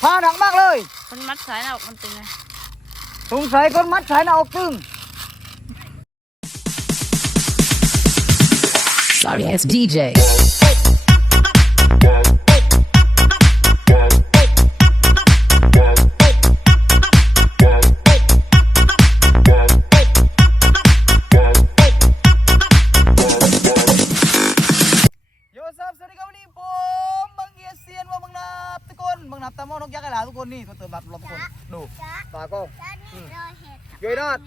พาหนักมากเลย มันมัดสายหน้าอกมันตึงไงสงสัยคนมัดสายหน้าอกตึง Sorry ass DJ. โยยนอด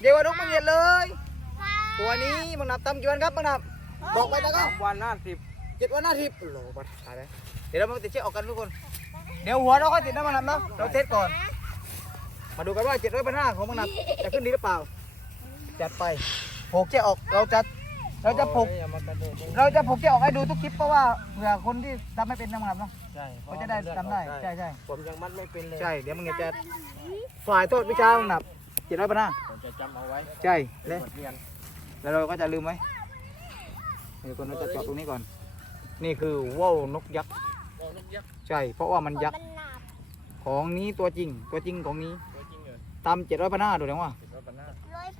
เดี๋ยววันนกบังเอียดเลย ตัวนี้บังนับตามกี่วันครับบังนับบอกไปตากล้องวันห้าสิบเจ็ดวันอาทิตย์โอ้โหบัตรตายแล้วเดี๋ยวเรามาติดเช็คออกกันทุกคน เดี๋ยวหัวเราค่อยติดนะบังนับเนาะเราเทสก่อน มาดูกันว่าเจ็ดร้อยพันห้าของบังนับจะขึ้นดีหรือเปล่า จัดไปโผกเช็คออกเราจะ เราจะผูก อย่ามากระโดดเราจะผูกเชือกออกให้ดูทุกคลิปเพราะว่าเผื่อคนที่ทำไม่เป็นนะครับเนาะใช่เขาจะได้ทำได้ใช่ใช่ผมยังมัดไม่เป็นเลยใช่เดี๋ยวมึงจะฝ่ายโทษวิชาหนับเจ็ดร้อยปะนะผมจะจำเอาไว้ใช่แล้วบทเรียนแล้วเราก็จะลืมไหมเดี๋ยวคนเราจะเจาะตรงนี้ก่อน นี่คือว่าวนกยักษ์โอ้ลูกยักษ์ใช่ เพราะว่ามันยักษ์ของนี้ตัวจริงตัวจริงของนี้ตัวจริงเหรอตามเจ็ดร้อยปะนะดูแลว่าติดรถปันหน้า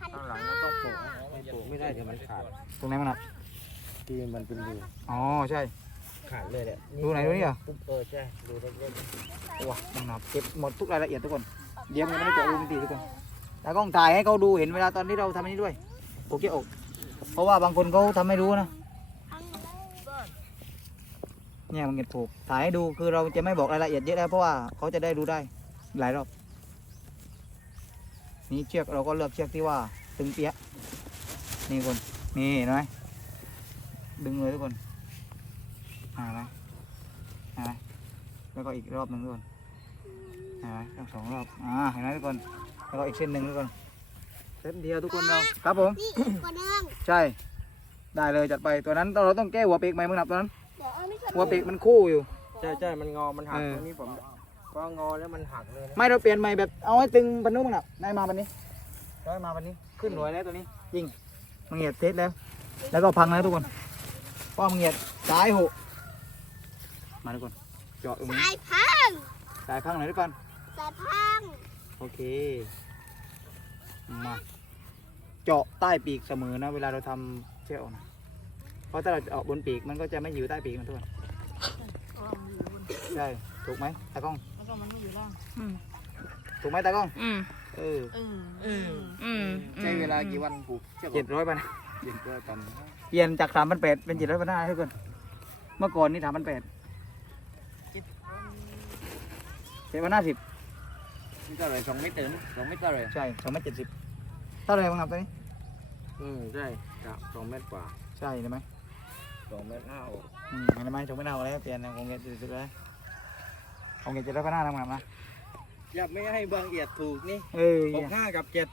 ข้างหลังไม่ต้องปลูกไม่ปลูกไม่ได้เดี๋ยวมันขาด ตรงไหนมันหนับที่มันเป็นรูอ๋อใช่ ขาดเลยแหละดูไหนดูนี่เหรอ ปุ๊บเออใช่ดูเล็กว้ามันหนับเก็บหมดทุกรายละเอียดทุกคน เดี๋ยวมันไม่ได้เจาะรูมันตีทุกคนแต่กล้องถ่ายให้เขาดูเห็นเวลาตอนที่เราทำอันนี้ด้วยโอเคอกเพราะว่าบางคนเขาทำไม่รู้นะเนี่ยมันเก็บผูกถ่ายให้ดูคือเราจะไม่บอกรายละเอียดเยอะแล้วเพราะว่าเขาจะได้ดูได้หลายรอบ นี่เชือกเราก็เลือกเชือกที่ว่าตึงเปี้ยะนี่คน นี่เห็นไหมดึงเลยทุกคนอ่าไหมอ่าไหมแล้วก็อีกรอบหนึ่งทุกคนอ่าไหมทั้งสองรอบอ่าเห็นไหมทุกคนแล้วก็อีกเส้นหนึ่งทุกคนเส้นเดียวทุกคนเราครับผมกว่าเดิมใช่ได้เลยจัดไปตัวนั้นเราต้องแก้หัวปีกไหมมึงนับตัวนั้นเดี๋ยวเอาไม่ใช่หัวปีกมันคู่อยู่ๆใช่ใช่มันงอมันหักเออตรงนี้ผมก็งอแล้วมันหักเลยนะไม่เราเปลี่ยนใหม่แบบเอาให้ตึงพันนุ่มงนับได้มาวันนี้ได้มาวันนี้ขึ้นหน่วยแล้วตัวนี้ยิง มึงเหยียดเทสแล้ว แล้วก็พังแล้วทุกคนเพราะมึงเหยียดสายหุมาทุกคนเจาะตรงนี้สายพังสายพังหน่อยทุกคนสายพังโอเคมาเจาะใต้ปีกเสมอนะ เวลาเราทำเชือกนะเพราะถ้าเราเจาะบนปีกมันก็จะไม่อยู่ใต้ปีกมันทุกคนใช่ถูกไหมตากล้องแล้วก็มันไม่อยู่ล่างอืมถูกไหมตากล้อง อืม เอออืมอืมอืมใช้เวลากี่วันปลูกเชือกเจ็ดร้อยพันเจ็ดร้อยตันเปลี่ยนจากสามพันแปดเป็นเจ็ดร้อยพันห้าทุกคนเมื่อก่อนนี่สามพันแปดเจ็ดพันห้าสิบนี่ก็เลยสองเมตรถึงสองเมตรก็เลยใช่สองพันเจ็ดสิบเท่าไหร่บ้างครับตอนนี้อืมใช่ครับสองเมตรกว่าใช่ไหมสองเมตรห้าอกอืมเห็นไหมถูกไม่เอาแล้วเปลี่ยนนะของเงินเจ็ดสิบเลยของเงินเจ็ดร้อยพันห้าทำงานมา อย่าไม่ให้บางเอียดถูกนี่เออหกห้ากับเจ็ด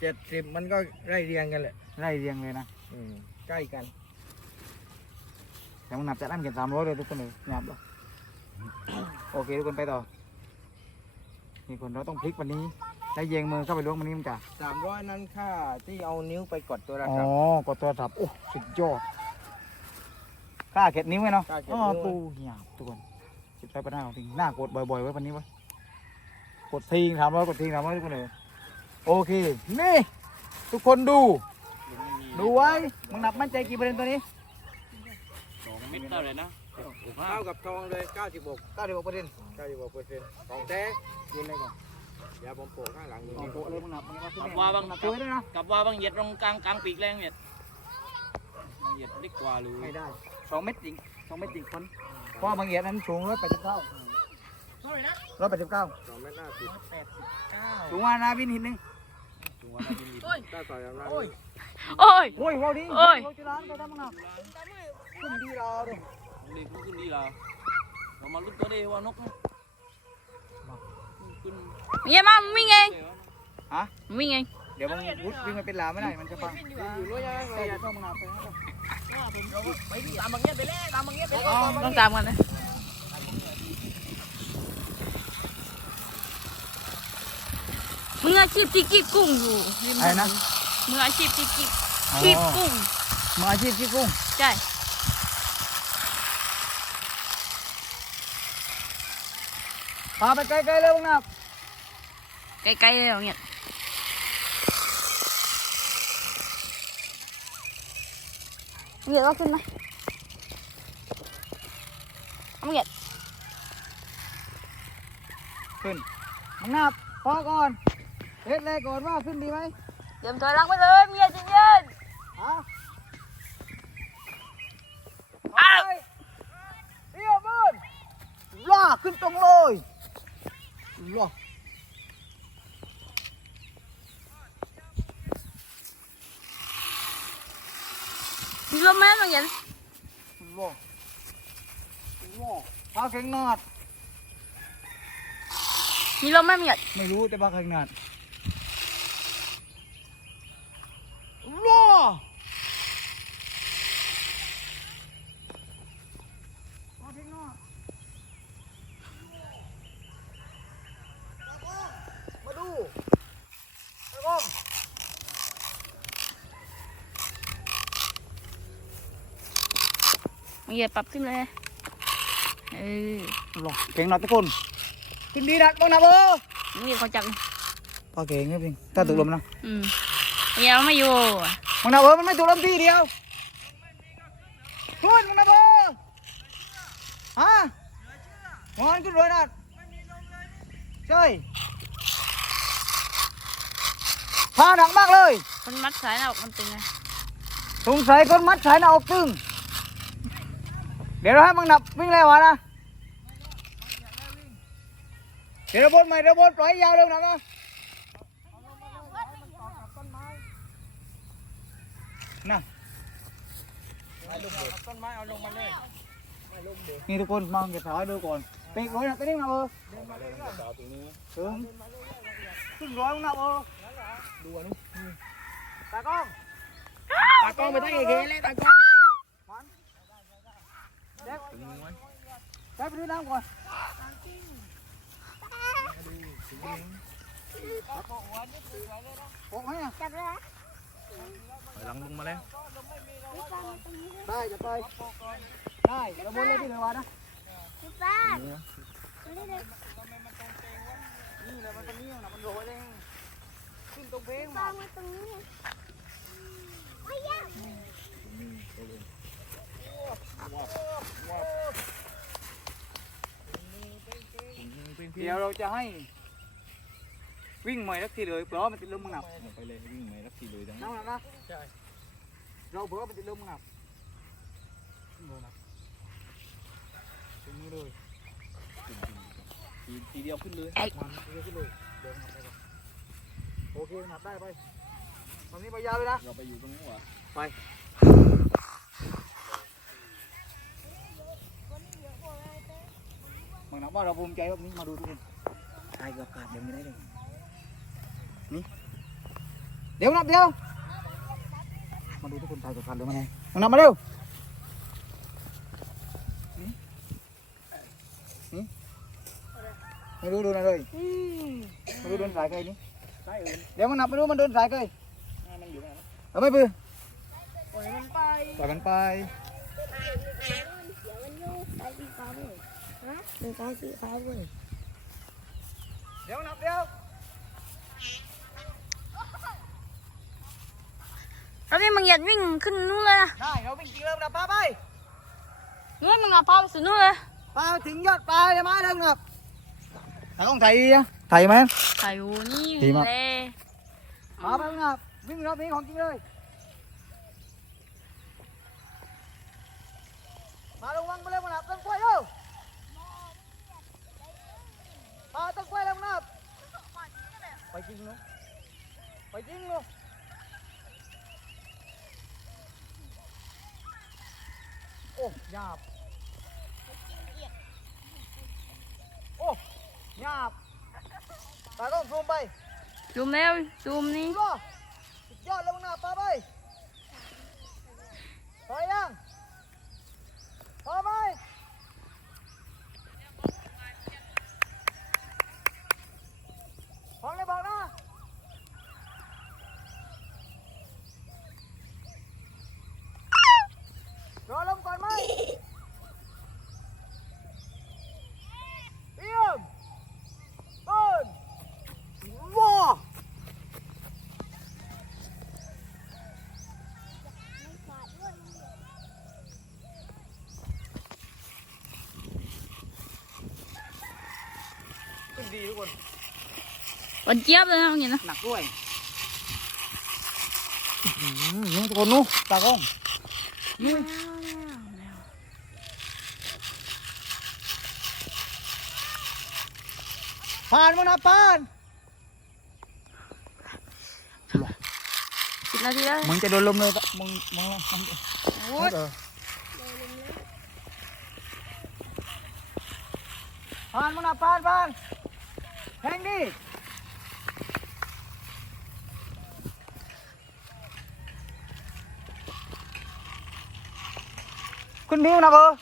เจ็ดสิบมันก็ไล่เรียงกันแหละไล่เรียงเลยนะอืมใกล้กันแต่มึงนับจากนั้นเก็บสามร้อยเลยทุกคนเลยนับเลยโอเคทุกคนไปต่อนี่คนเราต้องพลิกวันนี้แล้วเยงมือเข้าไปล้วงมันนี้มันจ้ะสามร้อยนั้นค่าที่เอานิ้วไปกดตัวระอ๋อดับกดโทรศัพท์โอ้สุดยอดกล้าเก็บนิ้วไหมเนาะกล้าเก็บอ๋อนิ้วตู้เหี่ยบทุกคนสิบไปปัญหาจริงน่ากดบ่อยๆไว้วันนี้ไว้ กดทิ้งสามร้อยกดทิ้งสามร้อยทุกคนเลยโอเค นี่ ทุกคนดู ดูไว้มึงนับมั่นใจกี่เปอร์เซ็นต์ตัวนี้สองเมตรเท่าไหร่นะเท่ากับทองเลยเก้าสิบหกเก้าสิบหกเปอร์เซ็นต์เก้าสิบหกเปอร์เซ็นต์ของแท้ยืนเลยก่อนเดี๋ยวผมโปะข้างหลังอยู่เอาโปะเลยมึงนับมึงนับขึ้นกับแน่ว่าบางนับตัวไว้ด้วยนะกับว่าบางเหยียดตรงกลางกลางปีกแรงเหยียดบางเหยียดเล็กกว่าหรือไม่ได้สองเมตรจริงสองเมตรจริงคนเพราะว่าบางเอียดนั้นสูงร้อยแปดสิบเก้า เท่าไหร่นะร้อยแปดสิบเก้าสองเมตรห้าสิบแปดสิบเก้าสูงกว่านาวินหินหนึงถึงวันอาทิตย์ถ้าต่อยอำนาจโอ้ยโอ้ยว้าวดิโอ้ยเราจะร้านไปทำมึงนับขึ้นดีเราดิเด็กขึ้นดีแล้วเรามาลุ้นตัวเดียวว่านกขึ้นเมียมาวิ่งเองฮะวิ่งเองเดี๋ยวมึงวุดวิ่งไปเป็นหลาไม่ได้มันจะฟังอยู่รู้ยังไงใช่จะต้องมึงนับไปนะไปตามบางเหยียดไปเลยตามบางเหยียดไปเลยต้องตามกันนะ มืออาชีพที่กีบกุ้งอยู่ริมถไอ้นนะนมืออาชีพที่กีบกีบกุ้งมืออาชีพที่กุ้ง ใช่พาไปไกลๆเลยมึงนับไกลๆเลยเอาเนี่ยเหยียดก็ขึ้นไหมเอาเหยียดขึ้นมึงนับพอก่อน เฮ็ดเลยก่อนว่าขึ้นดีไหมเตรียมถอยหลังไปเลยเหยียดจเย็นฮะๆอ้าวไปเรียบเบิ้ลล่าขึ้นตรงเลยล่ามีลมไหมเอาเหยียดล่าล่าพาเก่งนอดมีลมไหมเหยียดไม่รู้แต่พาเก่งนอดล่าพาเก่งนอดมาดูไอ้ก้อง เหยียดปรับขึ้นเลย เออล่าเก่งนอดทุกคนขึ้นดีนักบ้างนะเบอร์เหยียดเขาจับพอเก่งครับพี่ถ้าตกลมนะอืมเหยียดไม่อยู่มึงนะเบอร์มันไม่ตกลมทีเดียวขึ้นมึงนะเบอร์ฮะงอนขึ้นเลยนะใช่พาหนักมากเลย คนมัดสายหน้าอกมันตึงไงสงสัยคนมัดสายหน้าอกตึง เดี๋ยวเราให้มึงนับวิ่งเร็ววะนะเดี๋ยวเราบนใหม่เราบนปล่อยยาวเร็วหน่อยนะน่ะต้นไม้เอาลงมาเลยนี่ทุกคนมองอย่าถอยดูก่อนไปอีกร้อยนะไปนี่มาเออเออขึ้นร้อยมึงนับเออดูอะนุ๊กตากล้องตากล้องไปตั้งเอเคเลยตากล้อง เด็กไปไปดูน้ำก่อนโอ้ยอะจับเลยนะหลังลงมาแล้วพี่ป้ามาตรงนี้เลยได้จะไป ได้เราบนเลยที่เลยวะนะพี่ป้าตรงนี้เลยนี่แหละมันตรงนี้นะมันโรยเลยขึ้นตรงเพลงป้ามามาตรงนี้เลยโอ้ยยาก เดี๋ยวเราจะให้ วิ่งใหม่สักทีเลยเพราะมันติดลมมึงหนับไปเลยวิ่งไหมรักทีเลยทั้งน้ำหนักนะใช่เราเผื่อมันติดลมมึงหนับขึ้นเลยนะตรงนี้เลยทีทีเดียวขึ้นเลยมันเยอะขึ้นเลยเดินหนับได้ก่อนโอเคหนับได้ไปตอนนี้ไปยาวเลยนะเราไปอยู่ตรงนู้นว่ะมึงนับ ว่าเราภูมิใจรอบนี้มาดูทุกคนตายเกือบขาดเดี๋ยวไม่ได้เลยนี่เดี๋ยวนับเดี๋ยวมาดูทุกคนตายเกือบขาดเดี๋ยวมาไงมึงนับมาเร็วนี่นี่ไม่รู้ดูหนะเลยไม่รู้โดนสายใครนี่ใช่เอิญเดี๋ยวมึงนับไม่รู้มันโดนสายใครมันอยู่ไหนนะเอาไม่ปืนปล่อยมันไปปล่อยมันไปเดี๋ยว มันยุ่งสายสีฟ้าเลยฮะเป็นสายสีฟ้าเลยเดี๋ยวนับเดี๋ยวตอนนี้มึงเหยียดวิ่งขึ้นนู่นเลยนะได้เราวิ่งจริงเริ่มนับปลาไปนู่นมึงเอาพาไปสุดนู่นเลยปลาถึงยอดปลาจะมาเริ่มนับเราต้องไถอะไถไหมไข่โหนี่ดีมากเลยมาไปมึงนับวิ่งรอบนี้ของจริงเลยมาลงวังมาเร็วมึงนับต้นกล้วยเร็ว มาต้นกล้วยเร็วมึงนับไปจริงเนาะไปจริงเนาะโอ้หยาบโอ้หยาบตาต้องซูมไป ซูมแล้วซูมนี่ ก็สุดยอดแล้วมึงนะปาไปพอยังพอไหมพร้อมเลยบอกนะรอลมก่อนไหมเยี่ยม ดีๆทุกคนวันเจี๊ยบเลยนะอย่างนี้นะหนักด้วยนี่ทุกคนนู้ตากล้องนี่ผ่านมั้งนะผ่านสิบนาทีแล้วมึงจะโดนลมเลยปะมึงมึงมึงเออผ่านมั้งนะผ่านผ่าน แทงดิคุณพิวนะเบอร์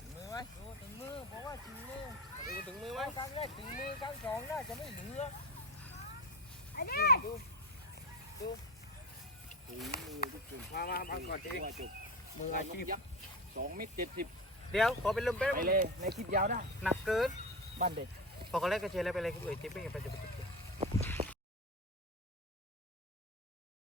ถึงมือไหมดูถึงมือบอกว่าถึงมือดูถึงมือไหม ครั้งแรกถึงมือครั้งสองน่าจะไม่เหลือดูดูถึงมือทุกคนมามามาก่อนเองมืออาชีพยักษ์สองเมตรเจ็ดสิบเดี๋ยวขอเป็นลมแป๊บไปเลยในคลิปยาวนะหนักเกินบ้านเด็กพอเขาแรกก็เชียร์แล้วไปเลยคือเอ่ยเจ็บไม่เห็นไปจะไปเจ็บ